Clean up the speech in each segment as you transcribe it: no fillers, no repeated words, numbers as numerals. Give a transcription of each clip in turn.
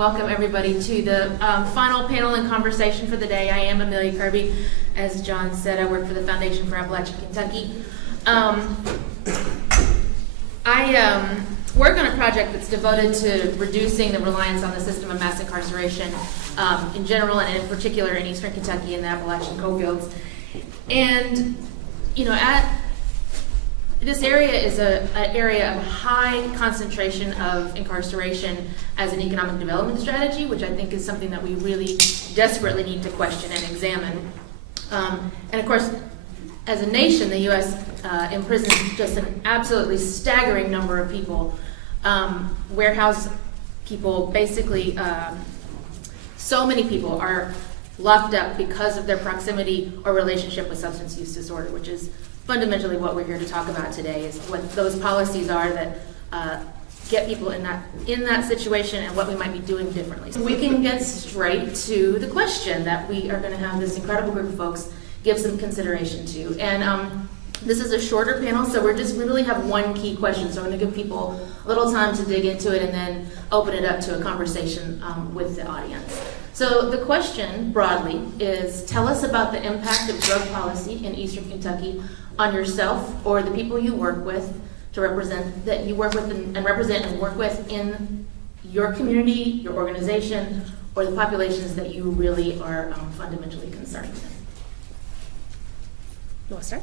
welcome everybody to the final panel and conversation for the day. I am Amelia Kirby. As John said, I work for the Foundation for Appalachian Kentucky. I work on a project that's devoted to reducing the reliance on the system of mass incarceration in general and in particular in Eastern Kentucky and the Appalachian coalfields. And, you know, this area is an area of high concentration of incarceration as an economic development strategy, which I think is something that we really desperately need to question and examine. And of course, as a nation, the U.S. Imprisons just an absolutely staggering number of people, warehouse people, basically so many people are locked up because of their proximity or relationship with substance use disorder, which is fundamentally what we're here to talk about today, is what those policies are that get people in that situation and what we might be doing differently. So we can get straight to the question that we are going to have this incredible group of folks give some consideration to. And this is a shorter panel, so we really have one key question. So I'm going to give people a little time to dig into it and then open it up to a conversation with the audience. So the question broadly is, tell us about the impact of drug policy in Eastern Kentucky on yourself or the people you work with to represent, that you work with and represent and work with in your community, your organization, or the populations that you really are fundamentally concerned with. You want to start?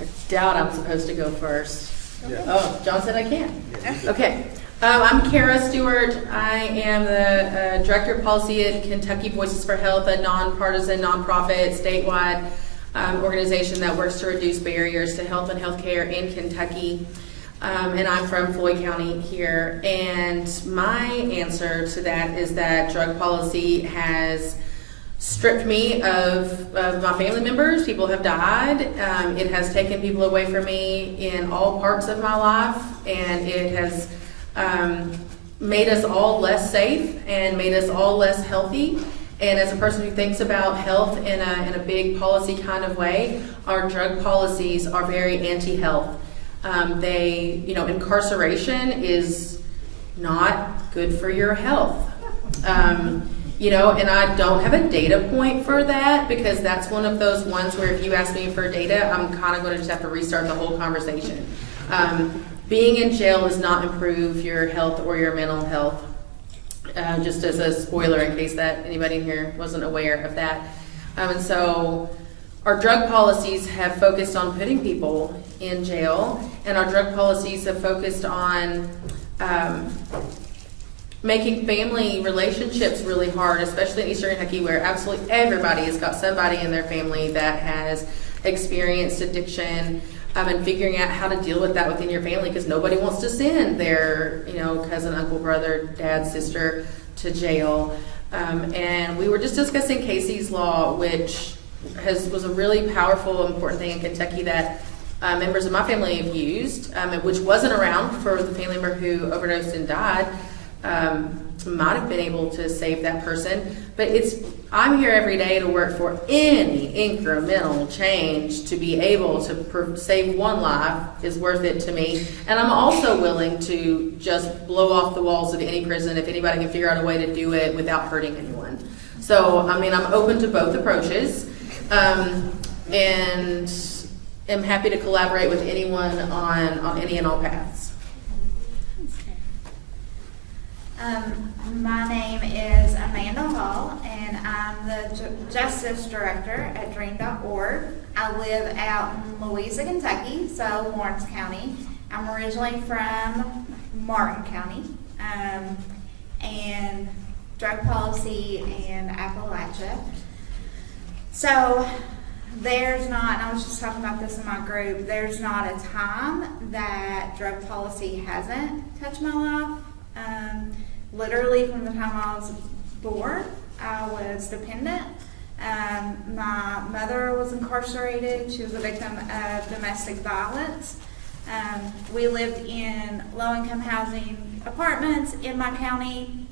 I doubt I'm supposed to go first. Okay. Oh, John said I can. Okay. I'm Cara Stewart. I am the Director of Policy at Kentucky Voices for Health, a nonpartisan, nonprofit, statewide organization that works to reduce barriers to health and healthcare in Kentucky. And I'm from Floyd County here. And my answer to that is that drug policy has stripped me of my family members. People have died. It has taken people away from me in all parts of my life, and it has made us all less safe and made us all less healthy. And as a person who thinks about health in a big policy kind of way, our drug policies are very anti-health. Incarceration is not good for your health. And I don't have a data point for that, because that's one of those ones where if you ask me for data, I'm kind of going to just have to restart the whole conversation. Being in jail does not improve your health or your mental health. Just as a spoiler in case that anybody in here wasn't aware of that. And so our drug policies have focused on putting people in jail, and our drug policies have focused on making family relationships really hard, especially in Eastern Kentucky, where absolutely everybody has got somebody in their family that has experienced addiction, and figuring out how to deal with that within your family, because nobody wants to send their, cousin, uncle, brother, dad, sister to jail. And we were just discussing Casey's Law, which was a really powerful, important thing in Kentucky that members of my family have used, which wasn't around for the family member who overdosed and died. Might have been able to save that person, but I'm here every day to work for any incremental change to be able to save one life is worth it to me. And I'm also willing to just blow off the walls of any prison if anybody can figure out a way to do it without hurting anyone. So, I'm open to both approaches, and am happy to collaborate with anyone on any and all paths. My name is Amanda Hall, and I'm the Justice Director at Dream.org. I live out in Louisa, Kentucky, so Lawrence County. I'm originally from Martin County, and drug policy in Appalachia. So there's not, and I was just talking about this in my group, there's not a time that drug policy hasn't touched my life. Literally from the time I was born, I was dependent. My mother was incarcerated. She was a victim of domestic violence. We lived in low-income housing apartments in my county.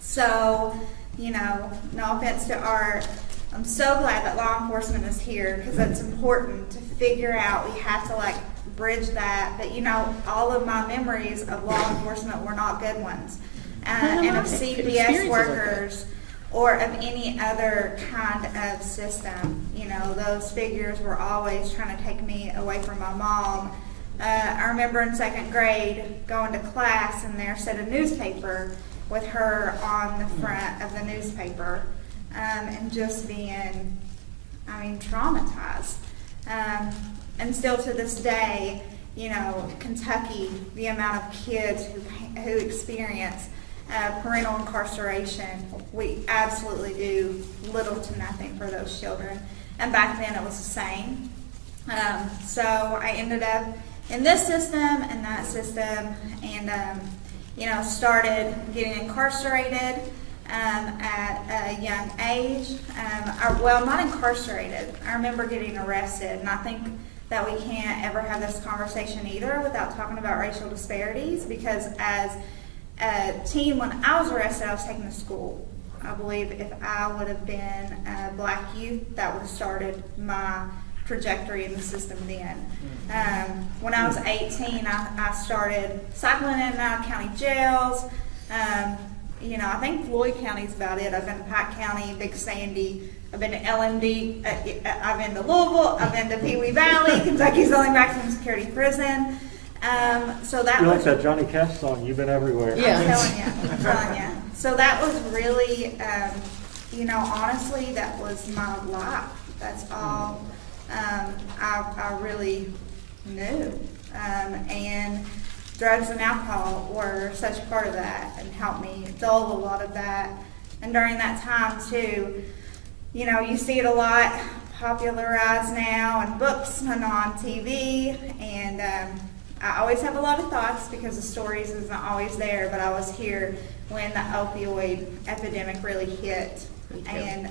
So, no offense to Art, I'm so glad that law enforcement is here, because it's important to figure out, we have to bridge that. But all of my memories of law enforcement were not good ones. and of Good CPS experiences like that. workers or of any other kind of system. You know, those figures were always trying to take me away from my mom. I remember in second grade going to class and there said a newspaper with her on the front of the newspaper, and just being, traumatized. And still to this day, you know, Kentucky, the amount of kids who experience parental incarceration, we absolutely do little to nothing for those children. And back then it was the same. So I ended up in this system and that system, and started getting incarcerated at a young age. Not incarcerated. I remember getting arrested, and I think that we can't ever have this conversation either without talking about racial disparities, because as a teen, when I was arrested, I was taken to school. I believe if I would have been a black youth, that would have started my trajectory in the system then. When I was 18, I started cycling in and out of county jails. I think Floyd County's about it. I've been to Pike County, Big Sandy, I've been to LMD, I've been to Louisville, I've been to Pee Wee Valley, Kentucky's only maximum security prison. So that You're like was, that Johnny Cash song, you've been everywhere. Yeah. I'm telling you. So that was really, honestly, that was my life. That's all I really knew. And drugs and alcohol were such a part of that and helped me dull a lot of that. And during that time too, you see it a lot popularized now in books and on TV, and I always have a lot of thoughts because the stories isn't always there, but I was here when the opioid epidemic really hit, and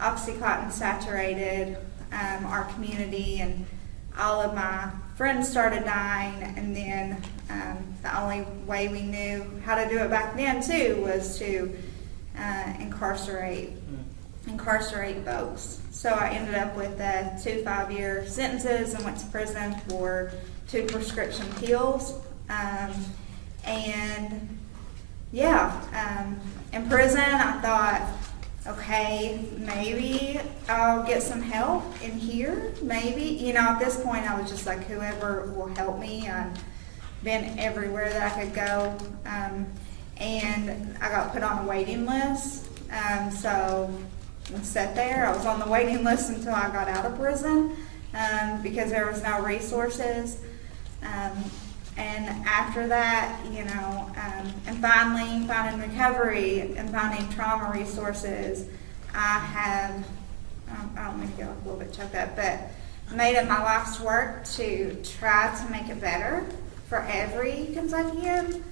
Oxycontin saturated our community, and all of my friends started dying, and then the only way we knew how to do it back then too was to incarcerate folks. So I ended up with 2 5-year sentences and went to prison for 2 prescription pills. In prison I thought, okay, maybe I'll get some help in here, maybe. At this point I was just like, whoever will help me. I've been everywhere that I could go. And I got put on a waiting list. So I sat there. I was on the waiting list until I got out of prison because there was no resources. And after that, and finally finding recovery and finding trauma resources, I don't mean to get a little bit choked up, but made it my life's work to try to make it better for every Kentuckian.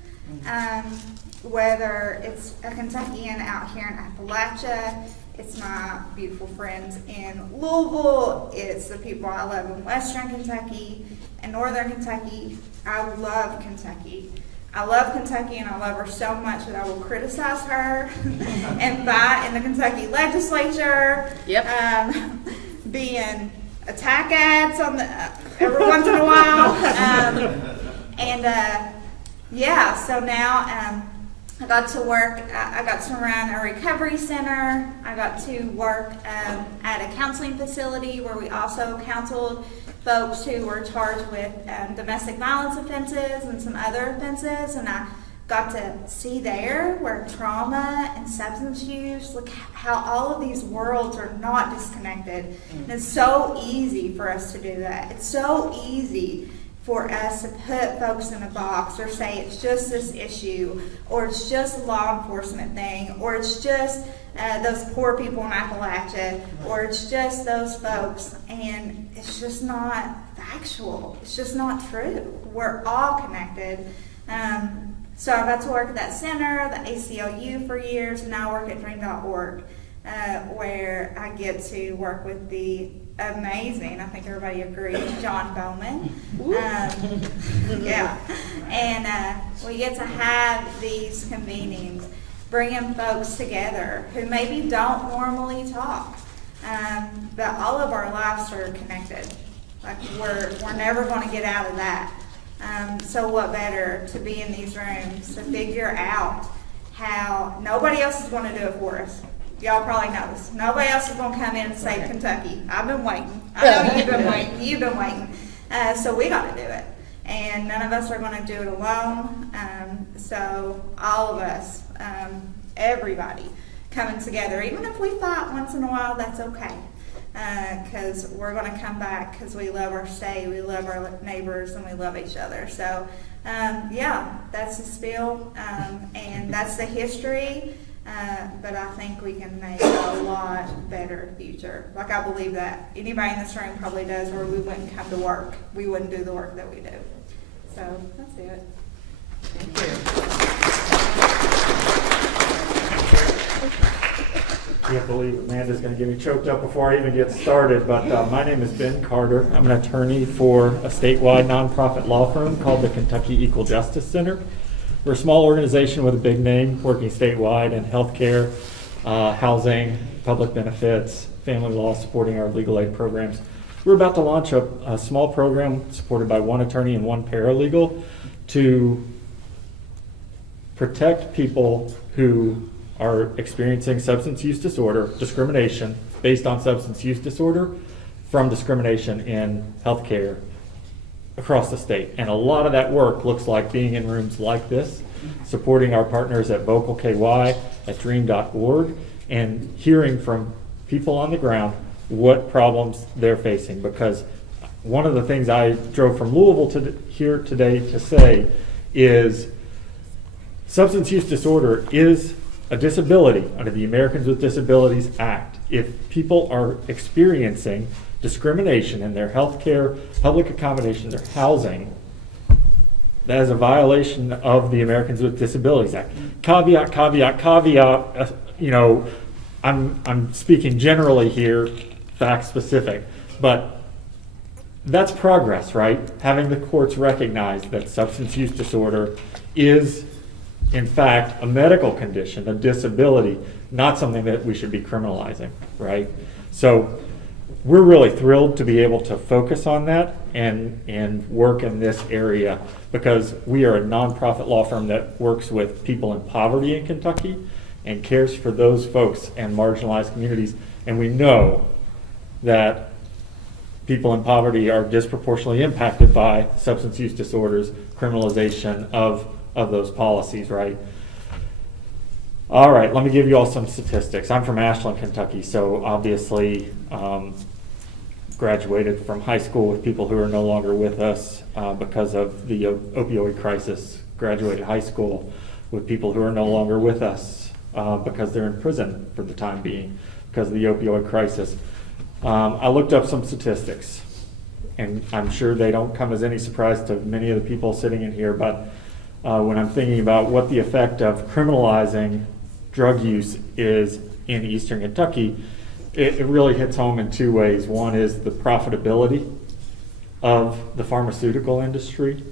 Whether it's a Kentuckian out here in Appalachia, it's my beautiful friends in Louisville, it's the people I love in Western Kentucky and Northern Kentucky. I love Kentucky. I love Kentucky, and I love her so much that I will criticize her and fight in the Kentucky legislature. Yep. Being attack ads on the every once in a while. So now I got to work, I got to run a recovery center. I got to work at a counseling facility where we also counseled folks who were charged with domestic violence offenses and some other offenses. And I got to see there where trauma and substance use, look how all of these worlds are not disconnected. And it's so easy for us to do that. It's so easy for us to put folks in a box or say it's just this issue, or it's just a law enforcement thing, or it's just those poor people in Appalachia, or it's just those folks, and it's just not factual. It's just not true. We're all connected. So I got to work at that center, the ACLU, for years, and now I work at Dream.org, where I get to work with the amazing, I think everybody agrees, John Bowman. And we get to have these convenings, bringing folks together who maybe don't normally talk, but all of our lives are connected. Like we're never going to get out of that. So what better to be in these rooms to figure out how nobody else is going to do it for us. Y'all probably know this. Nobody else is going to come in and save Kentucky. I've been waiting. I know you've been waiting. You've been waiting. So we got to do it. And none of us are going to do it alone. So all of us, everybody coming together. Even if we fight once in a while, that's okay. Because we're going to come back because we love our state, we love our neighbors, and we love each other. So, yeah, that's the spiel, and that's the history. But I think we can make a lot better future. Like, I believe that anybody in this room probably does, or we wouldn't come to work. We wouldn't do the work that we do. So that's it. Thank you. I can't believe Amanda's going to get me choked up before I even get started, but my name is Ben Carter. I'm an attorney for a statewide nonprofit law firm called the Kentucky Equal Justice Center. We're a small organization with a big name, working statewide in healthcare, housing, public benefits, family law, supporting our legal aid programs. We're about to launch a small program supported by one attorney and one paralegal to protect people who are experiencing substance use disorder, discrimination based on substance use disorder, from discrimination in healthcare across the state. And a lot of that work looks like being in rooms like this, supporting our partners at Vocal KY, at dream.org, and hearing from people on the ground what problems they're facing. Because one of the things I drove from Louisville to here today to say is substance use disorder is a disability under the Americans with Disabilities Act. If people are experiencing discrimination in their health care, public accommodations, or housing, that is a violation of the Americans with Disabilities Act. Caveat, caveat, caveat, I'm speaking generally here, fact specific, but that's progress, right? Having the courts recognize that substance use disorder is in fact a medical condition, a disability, not something that we should be criminalizing, right? So we're really thrilled to be able to focus on that and work in this area, because we are a nonprofit law firm that works with people in poverty in Kentucky and cares for those folks and marginalized communities. And we know that people in poverty are disproportionately impacted by substance use disorders, criminalization of those policies, right? All right, let me give you all some statistics. I'm from Ashland, Kentucky, so obviously graduated from high school with people who are no longer with us because of the opioid crisis. Graduated high school with people who are no longer with us because they're in prison for the time being because of the opioid crisis. I looked up some statistics, and I'm sure they don't come as any surprise to many of the people sitting in here, but when I'm thinking about what the effect of criminalizing drug use is in Eastern Kentucky, it really hits home in two ways. One is the profitability of the pharmaceutical industry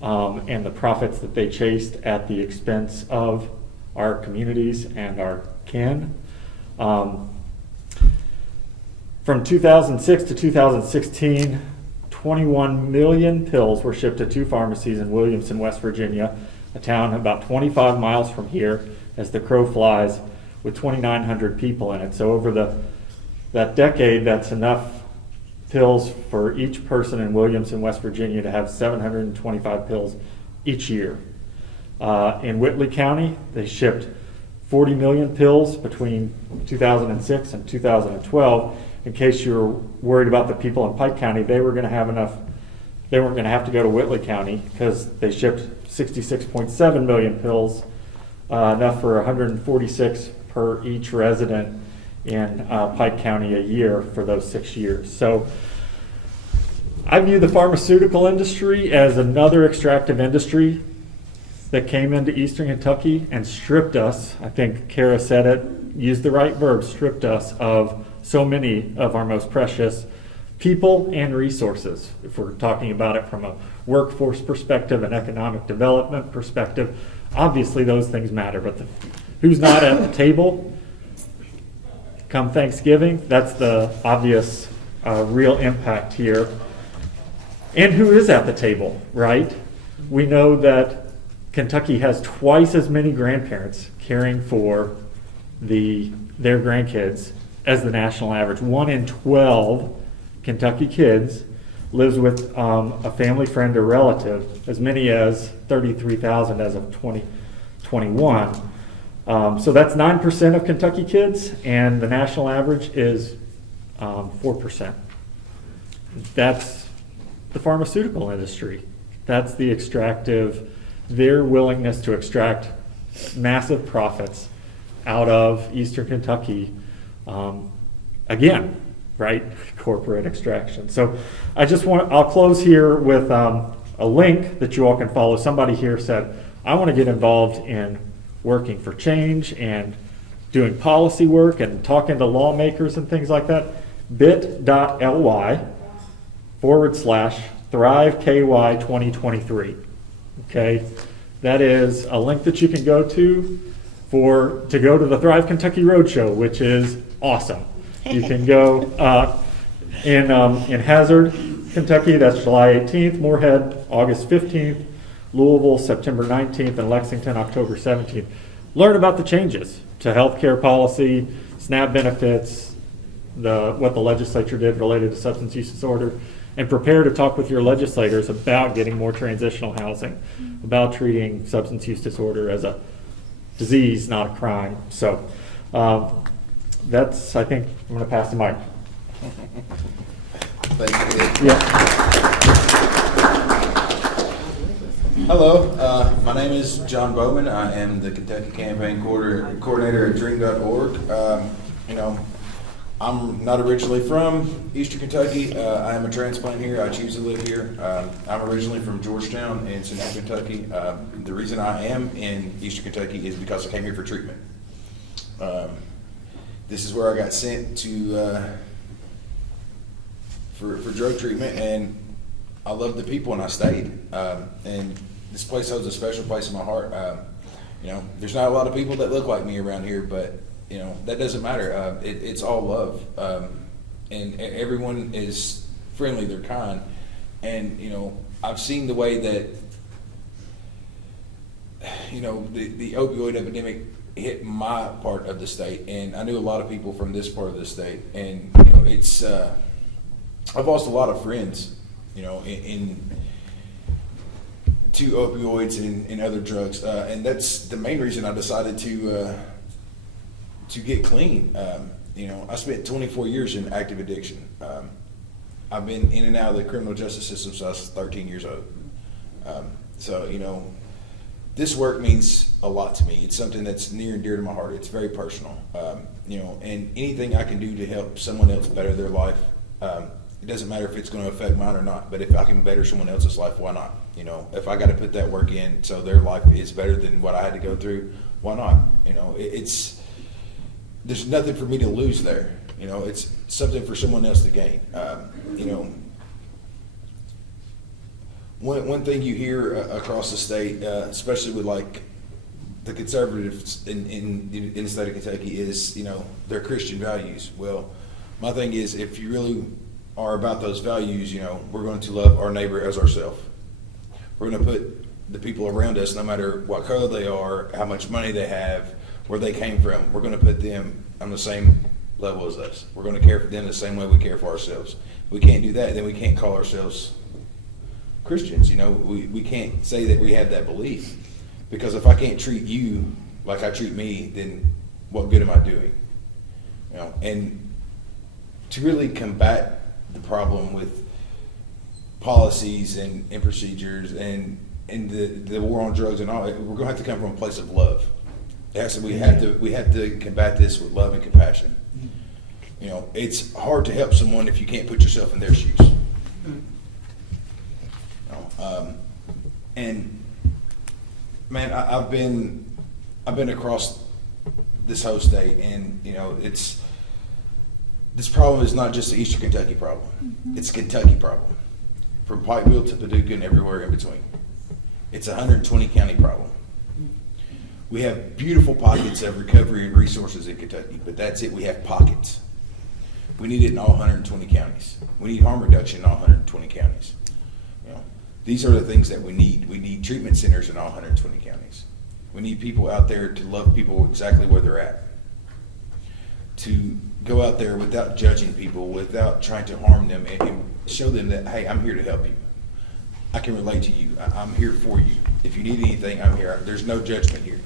and the profits that they chased at the expense of our communities and our kin. From 2006 to 2016, 21 million pills were shipped to two pharmacies in Williamson, West Virginia, a town about 25 miles from here, as the crow flies, with 2,900 people in it. So over that decade, that's enough pills for each person in Williamson, West Virginia to have 725 pills each year. In Whitley County, they shipped 40 million pills between 2006 and 2012. In case you were worried about the people in Pike County, they were going to have enough. They weren't going to have to go to Whitley County because they shipped 66.7 million pills, enough for 146 per each resident in Pike County a year for those 6 years. So I view the pharmaceutical industry as another extractive industry that came into Eastern Kentucky and stripped us, I think Cara said it, used the right verb, stripped us of so many of our most precious people and resources. If we're talking about it from a workforce perspective, an economic development perspective, obviously those things matter, but who's not at the table come Thanksgiving, that's the obvious real impact here. And who is at the table, right? We know that Kentucky has twice as many grandparents caring for their grandkids as the national average. 1 in 12 Kentucky kids lives with a family friend or relative, as many as 33,000 as of 2021. So that's 9% of Kentucky kids, and the national average is 4%. That's the pharmaceutical industry. That's the extractive, their willingness to extract massive profits out of Eastern Kentucky. Again, right? Corporate extraction. So I'll close here with a link that you all can follow. Somebody here said, I want to get involved in working for change and doing policy work and talking to lawmakers and things like that. bit.ly/ThriveKY 2023. Okay, that is a link that you can go to go to the Thrive Kentucky Roadshow, which is awesome. You can go in Hazard, Kentucky, that's July 18th, Moorhead, August 15th, Louisville, September 19th, and Lexington, October 17th. Learn about the changes to healthcare policy, SNAP benefits, what the legislature did related to substance use disorder, and prepare to talk with your legislators about getting more transitional housing, about treating substance use disorder as a disease, not a crime. So I think I'm going to pass the mic. Thank you. Yeah. Hello, my name is John Bowman. I am the Kentucky Campaign Coordinator at Dream.org. I'm not originally from Eastern Kentucky. I am a transplant here. I choose to live here. I'm originally from Georgetown in Central Kentucky. The reason I am in Eastern Kentucky is because I came here for treatment. This is where I got sent to for drug treatment, and I loved the people, and I stayed. And this place holds a special place in my heart. There's not a lot of people that look like me around here, but that doesn't matter. It's all love, and everyone is friendly. They're kind, and I've seen the way that the opioid epidemic hit my part of the state, and I knew a lot of people from this part of the state, and it's I've lost a lot of friends, to opioids and other drugs, and that's the main reason I decided to get clean. I spent 24 years in active addiction. I've been in and out of the criminal justice system since I was 13 years old. This work means a lot to me. It's something that's near and dear to my heart. It's very personal. And anything I can do to help someone else better their life, it doesn't matter if it's going to affect mine or not, but if I can better someone else's life, why not? If I got to put that work in so their life is better than what I had to go through, why not? There's nothing for me to lose there. It's something for someone else to gain. One thing you hear across the state, especially with like the conservatives in the state of Kentucky, is their Christian values. Well, my thing is, if you really are about those values, we're going to love our neighbor as ourselves. We're going to put the people around us, no matter what color they are, how much money they have, where they came from, we're going to put them on the same level as us. We're going to care for them the same way we care for ourselves. If we can't do that, then we can't call ourselves Christians. We can't say that we have that belief, because if I can't treat you like I treat me, then what good am I doing? And to really combat the problem with policies and procedures and the war on drugs and all, we're going to have to come from a place of love. We have to combat this with love and compassion. It's hard to help someone if you can't put yourself in their shoes. And man, I've been across this whole state, and this problem is not just the Eastern Kentucky problem. It's a Kentucky problem, from Pikeville to Paducah and everywhere in between. It's a 120 county problem. We have beautiful pockets of recovery and resources in Kentucky, but that's it. We have pockets. We need it in all 120 counties. We need harm reduction in all 120 counties. these are the things that we need. We need treatment centers in all 120 counties. We need people out there to love people exactly where they're at. To go out there without judging people, without trying to harm them, and show them that, hey, I'm here to help you. I can relate to you. I'm here for you. If you need anything, I'm here. There's no judgment here.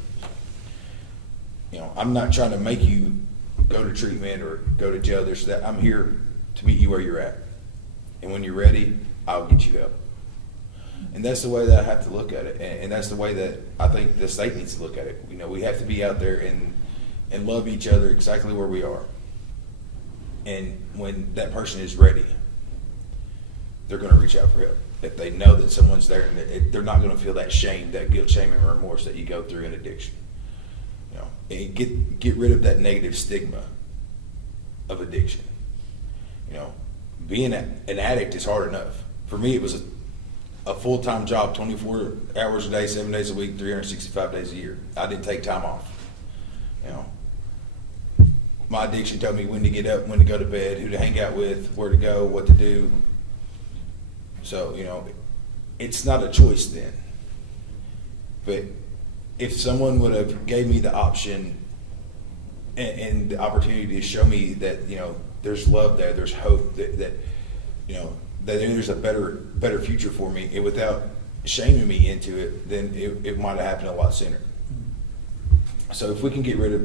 You know, I'm not trying to make you go to treatment or go to jail. There's that. I'm here to meet you where you're at. And when you're ready, I'll get you help. And that's the way that I have to look at it. And that's the way that I think the state needs to look at it. You know, we have to be out there and love each other exactly where we are. And when that person is ready, they're going to reach out for help. If they know that someone's there, and they're not going to feel that shame, that guilt, shame, and remorse that you go through in addiction. You know, and get rid of that negative stigma of addiction. You know, being an addict is hard enough. For me, it was a full-time job, 24 hours a day, 7 days a week, 365 days a year. I didn't take time off. You know, my addiction told me when to get up, when to go to bed, who to hang out with, where to go, what to do. So, you know, it's not a choice then. But if someone would have gave me the option and the opportunity to show me that, you know, there's love there, there's hope, that you know, that there's a better future for me, and without shaming me into it, then it might have happened a lot sooner. So if we can get rid of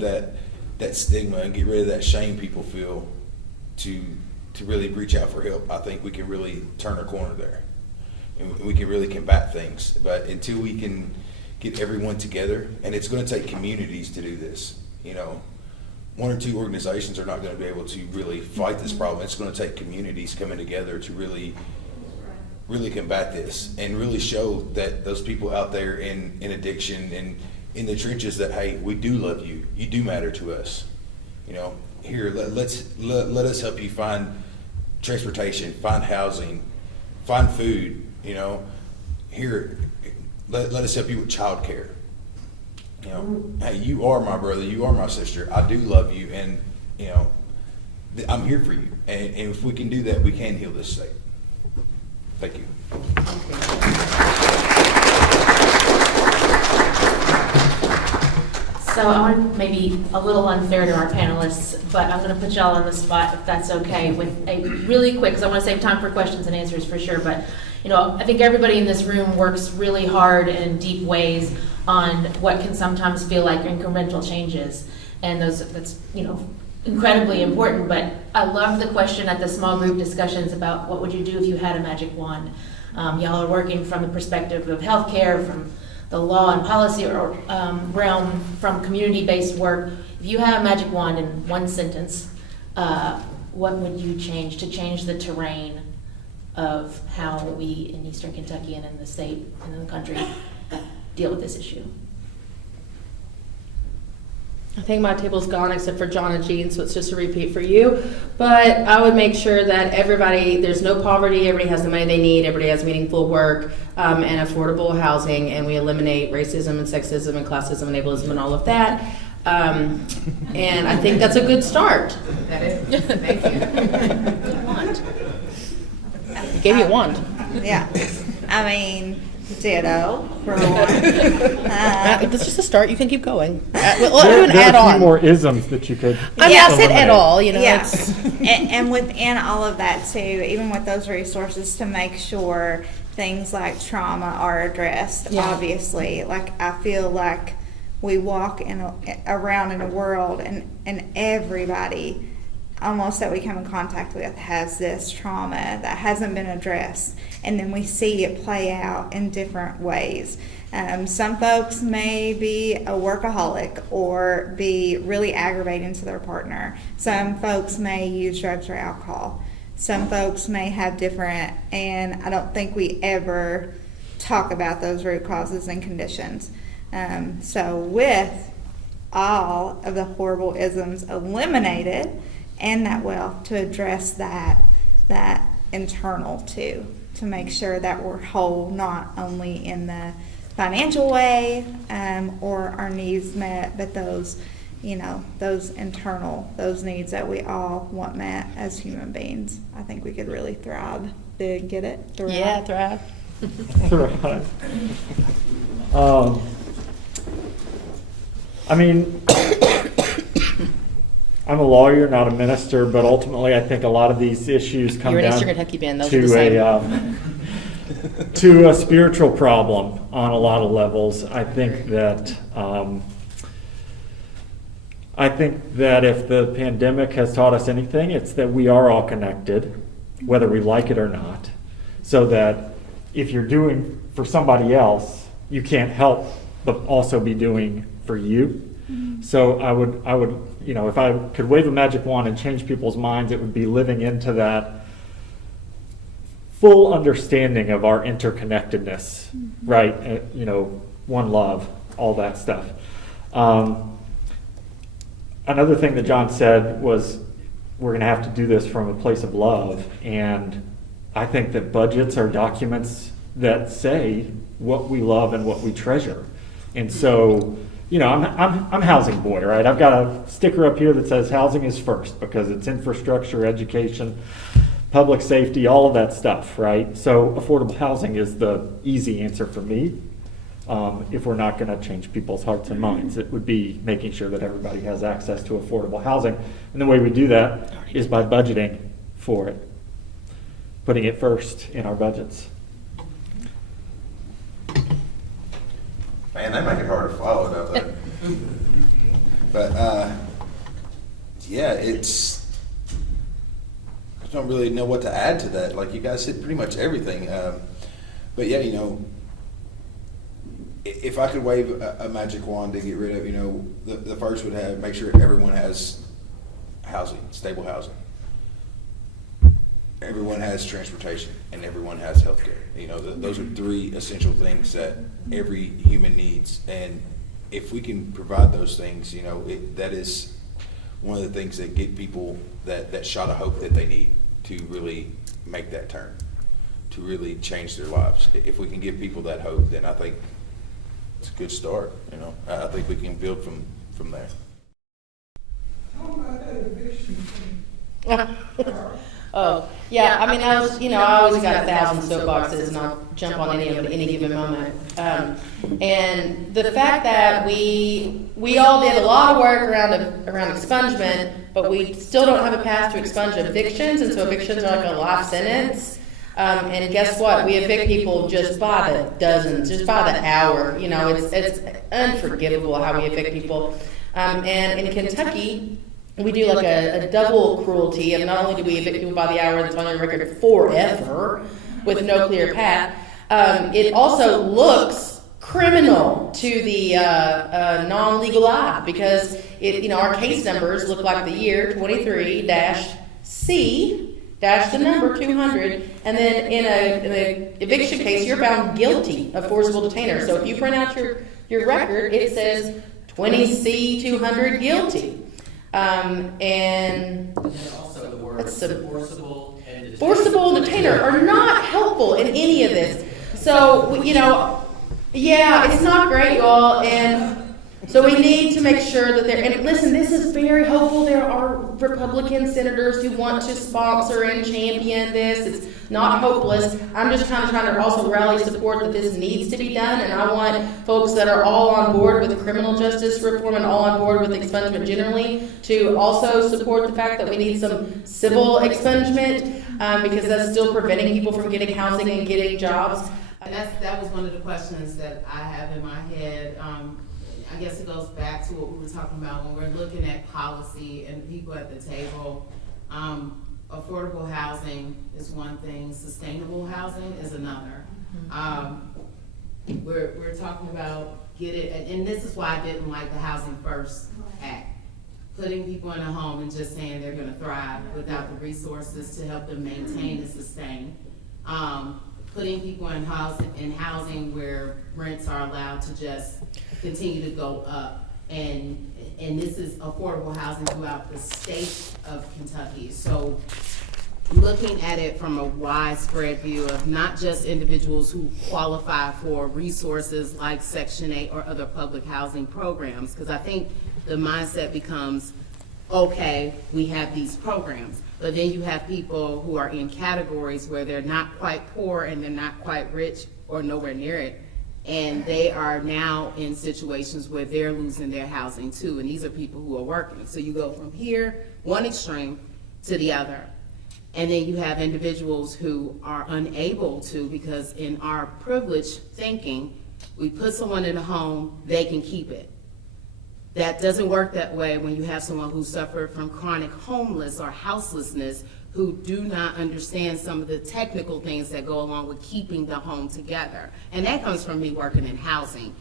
that stigma and get rid of that shame people feel to really reach out for help, I think we can really turn a corner there. And we can really combat things. But until we can get everyone together, and it's going to take communities to do this, you know, one or two organizations are not going to be able to really fight this problem. It's going to take communities coming together to really combat this and really show that those people out there in addiction and in the trenches that, hey, we do love you. You do matter to us. You know, here, let us help you find transportation, find housing, find food. You know, here, let us help you with childcare. You know, hey, you are my brother, you are my sister. I do love you, and you know, I'm here for you. And if we can do that, we can heal this state. Thank you. So I want to maybe a little unfair to our panelists, but I'm going to put y'all on the spot, if that's okay, with a really quick, because I want to save time for questions and answers for sure. But you know, I think everybody in this room works really hard and in deep ways on what can sometimes feel like incremental changes, and that's you know, incredibly important. But I love the question at the small group discussions about what would you do if you had a magic wand. Y'all are working from the perspective of healthcare, from the law and policy or realm, from community-based work. If you had a magic wand in one sentence, what would you change to change the terrain of how we in Eastern Kentucky and in the state and in the country deal with this issue? I think my table's gone except for John and Jean, so it's just a repeat for you. But I would make sure that everybody, there's no poverty, everybody has the money they need, everybody has meaningful work and affordable housing, and we eliminate racism and sexism and classism and ableism and all of that. And I think that's a good start. That is. Thank you. Wand. I gave you a wand. Yeah. I mean, ditto for one. That's just a start. You can keep going. There We'll are add a few on. more isms that you could I mean, I said eliminate. at all, you know. Yeah. It's, And within all of that too, even with those resources, to make sure things like trauma are addressed. Yeah. Obviously, like I feel like we walk around in a world, and everybody almost that we come in contact with has this trauma that hasn't been addressed, and then we see it play out in different ways. Some folks may be a workaholic or be really aggravating to their partner. Some folks may use drugs or alcohol. Some folks may have different, and I don't think we ever talk about those root causes and conditions. So with all of the horrible isms eliminated, and that wealth to address that internal too, to make sure that we're whole, not only in the financial way or our needs met, but those, you know, those internal, those needs that we all want met as human beings. I think we could really thrive. Did get it? Thrive. yeah, thrive. Right. I mean, I'm a lawyer, not a minister, but ultimately I think a lot of these issues come You're an down Eastern Kentucky band, those are the same. To a spiritual problem on a lot of levels. I think that if the pandemic has taught us anything, it's that we are all connected, whether we like it or not. So that if you're doing for somebody else, you can't help but also be doing for you. So I would, if I could wave a magic wand and change people's minds, it would be living into that full understanding of our interconnectedness, right? One love, all that stuff. Another thing that John said was we're going to have to do this from a place of love, and I think that budgets are documents that say what we love and what we treasure. And so, I'm housing boy, right? I've got a sticker up here that says housing is first because it's infrastructure, education, public safety, all of that stuff, right? So affordable housing is the easy answer for me. If we're not going to change people's hearts and minds, it would be making sure that everybody has access to affordable housing. And the way we do that is by budgeting for it, putting it first in our budgets. Man, that make it hard to follow, don't they? But I don't really know what to add to that. Like you guys said pretty much everything. But yeah, if I could wave a magic wand to get rid of, the first would have make sure everyone has housing, stable housing. Everyone has transportation and everyone has healthcare. Those are three essential things that every human needs. And if we can provide those things, that is one of the things that get people that shot of hope that they need to really make that turn, to really change their lives. If we can give people that hope, then I think it's a good start. I think we can build from there. How about that eviction thing? Oh, yeah, I always got 1,000 soapboxes and I'll jump on any of them at any given moment. And the fact that we all did a lot of work around expungement, but we still don't have a path to expunge evictions, and so evictions are like a life sentence. And guess what? We evict people just by the dozens, just by the hour. It's unforgivable how we evict people. And in Kentucky, we do like a double cruelty of not only do we evict people by the hour that's on your record forever with no clear path, it also looks criminal to the non-legal eye because our case numbers look like the year 23-C the number 200, and then in an eviction case you're found guilty of forcible detainer. So if you print out your record, it says 20C 200 guilty. And also the words forcible and detainer are not helpful in any of this. So, it's not great, y'all. And so we need to make sure that and listen, this is very hopeful. There are Republican senators who want to sponsor and champion this. It's not hopeless. I'm just trying to also rally support that this needs to be done. And I want folks that are all on board with criminal justice reform and all on board with expungement generally to also support the fact that we need some civil expungement because that's still preventing people from getting housing and getting jobs. And that was one of the questions that I have in my head. I guess it goes back to what we were talking about when we're looking at policy and people at the table. Affordable housing is one thing, sustainable housing is another. We're talking about and this is why I didn't like the Housing First Act. Putting people in a home and just saying they're gonna thrive without the resources to help them maintain and sustain. Putting people in housing where rents are allowed to just continue to go up, and this is affordable housing throughout the state of Kentucky. So looking at it from a widespread view of not just individuals who qualify for resources like Section 8 or other public housing programs, because I think the mindset becomes okay, we have these programs. But then you have people who are in categories where they're not quite poor and they're not quite rich or nowhere near it. And they are now in situations where they're losing their housing too. And these are people who are working. So you go from here, one extreme, to the other. And then you have individuals who are unable to, because in our privileged thinking, we put someone in a home, they can keep it. That doesn't work that way when you have someone who suffered from chronic homeless or houselessness, who do not understand some of the technical things that go along with keeping the home together. And that comes from me working in housing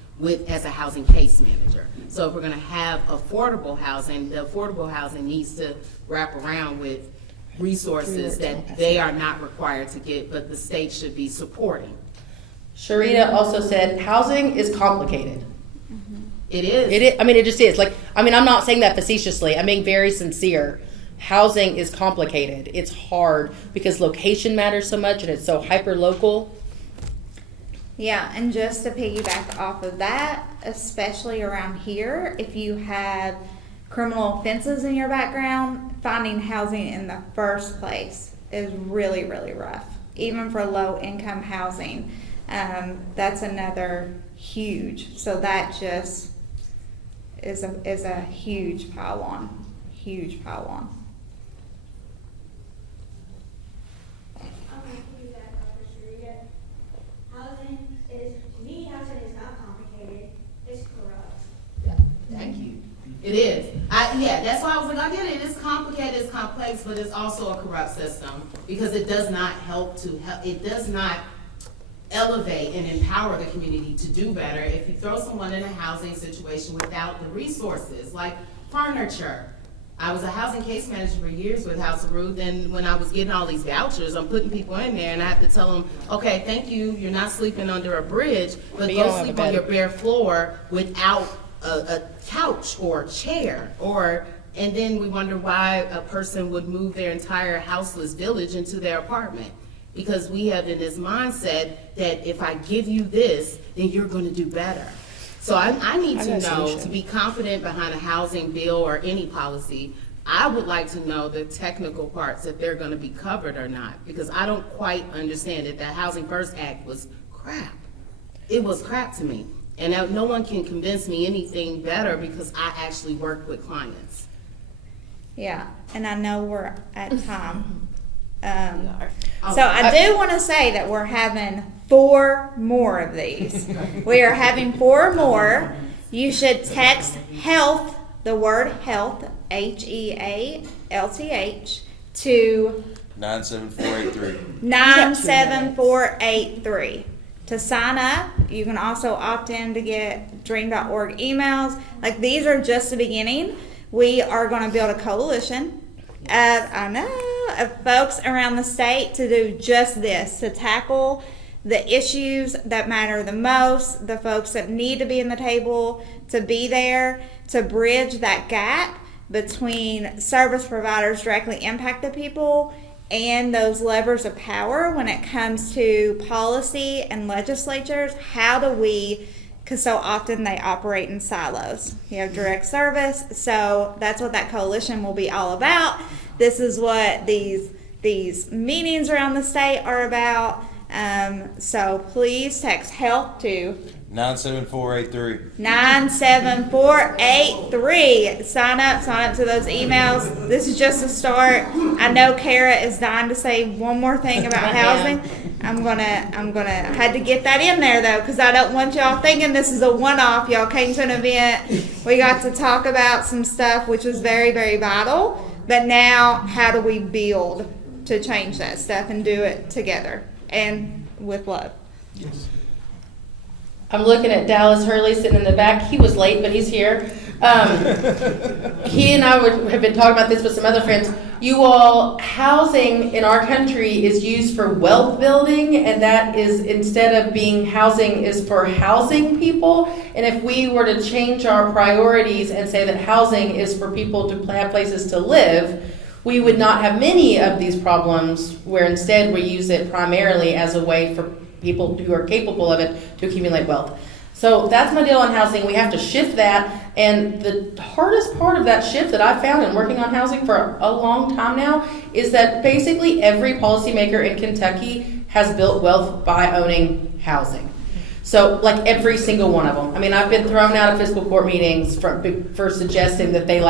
as a housing case manager. So if we're gonna have affordable housing, the affordable housing needs to wrap around with resources that they are not required to get, but the state should be supporting. Sharita also said, housing is complicated. It is. It is, I mean, it just is. Like, I mean, I'm not saying that facetiously. I'm being very sincere. Housing is complicated. It's hard because location matters so much and it's so hyper-local. Yeah, and just to piggyback off of that, especially around here, if you have criminal offenses in your background, finding housing in the first place is really, really rough. Even for low-income housing, that's another huge. So that just is a huge pile on. Huge pile on. Housing is not complicated, it's corrupt. Thank you. It is. Yeah, that's why I was like, I get it. It's complicated, it's complex, but it's also a corrupt system because it does not it does not elevate and empower the community to do better if you throw someone in a housing situation without the resources, like furniture. I was a housing case manager for years with House of Ruth, and when I was getting all these vouchers, I'm putting people in there, and I have to tell them, okay, thank you, you're not sleeping under a bridge, but go sleep on your bare floor without a couch or a chair, and then we wonder why a person would move their entire houseless village into their apartment. Because we have in this mindset that if I give you this, then you're gonna do better. So I need to know, to be confident behind a housing bill or any policy, I would like to know the technical parts, if they're gonna be covered or not, because I don't quite understand it. That Housing First Act was crap. It was crap to me. And no one can convince me anything better because I actually work with clients. Yeah, and I know we're at time. So I do want to say that we're having 4 more of these. We are having 4 more. You should text health, the word health, HEALTH, to 97483. 97483. To sign up, you can also opt in to get dream.org emails. Like, these are just the beginning. We are going to build a coalition of folks around the state to do just this, to tackle the issues that matter the most, the folks that need to be in the table, to be there, to bridge that gap between service providers directly impacted people and those levers of power when it comes to policy and legislatures. How do we, because so often they operate in silos. You have direct service, so that's what that coalition will be all about. This is what these meetings around the state are about. So please text health to 97483. 97483. Sign up to those emails. This is just a start. I know Cara is dying to say one more thing about housing. I had to get that in there though, because I don't want y'all thinking this is a one-off. Y'all came to an event. We got to talk about some stuff which was very, very vital. But now, how do we build to change that stuff and do it together and with love? Yes. I'm looking at Dallas Hurley sitting in the back. He was late, but he's here. He and I have been talking about this with some other friends. You all, housing in our country is used for wealth building, and that is, instead of being housing, is for housing people. And if we were to change our priorities and say that housing is for people to have places to live, we would not have many of these problems, where instead we use it primarily as a way for people who are capable of it to accumulate wealth. So that's my deal on housing. We have to shift that. And the hardest part of that shift that I've found in working on housing for a long time now is that basically every policymaker in Kentucky has built wealth by owning housing. So like every single one of them. I mean, I've been thrown out of fiscal court meetings for suggesting that they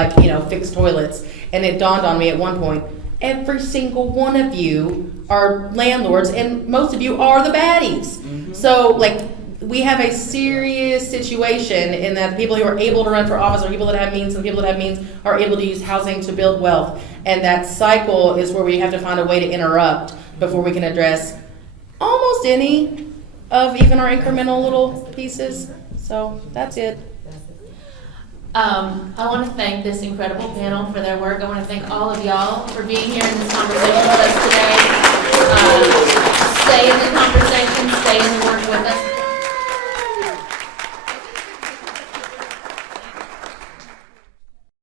fix toilets. And it dawned on me at one point, every single one of you are landlords and most of you are the baddies. So we have a serious situation in that the people who are able to run for office are people that have means, and people that have means are able to use housing to build wealth. And that cycle is where we have to find a way to interrupt before we can address almost any of even our incremental little pieces. So that's it. I want to thank this incredible panel for their work. I want to thank all of y'all for being here in this conversation with us today. Stay in the conversation, stay in the work with us.